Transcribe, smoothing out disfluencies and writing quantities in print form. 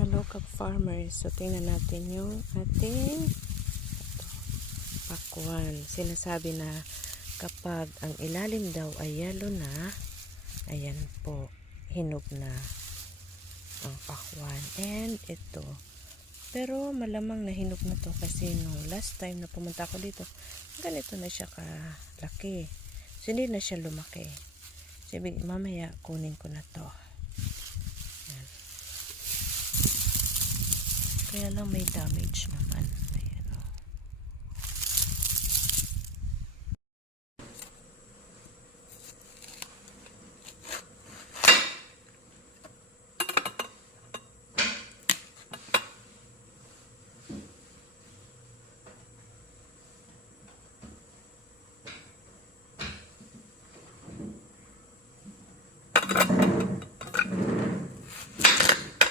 Hello ka-farmers. So tingnan natin yung ating pakwan. Sinasabi na kapag ang ilalim daw ay yellow na, ayan po, hinog na ang pakwan. And ito, pero malamang na hinog na to kasi nung last time na pumunta ako dito, ganito na siya kalaki. So hindi na siya lumaki. So mamaya kunin ko na to. Kaya lang may damage naman.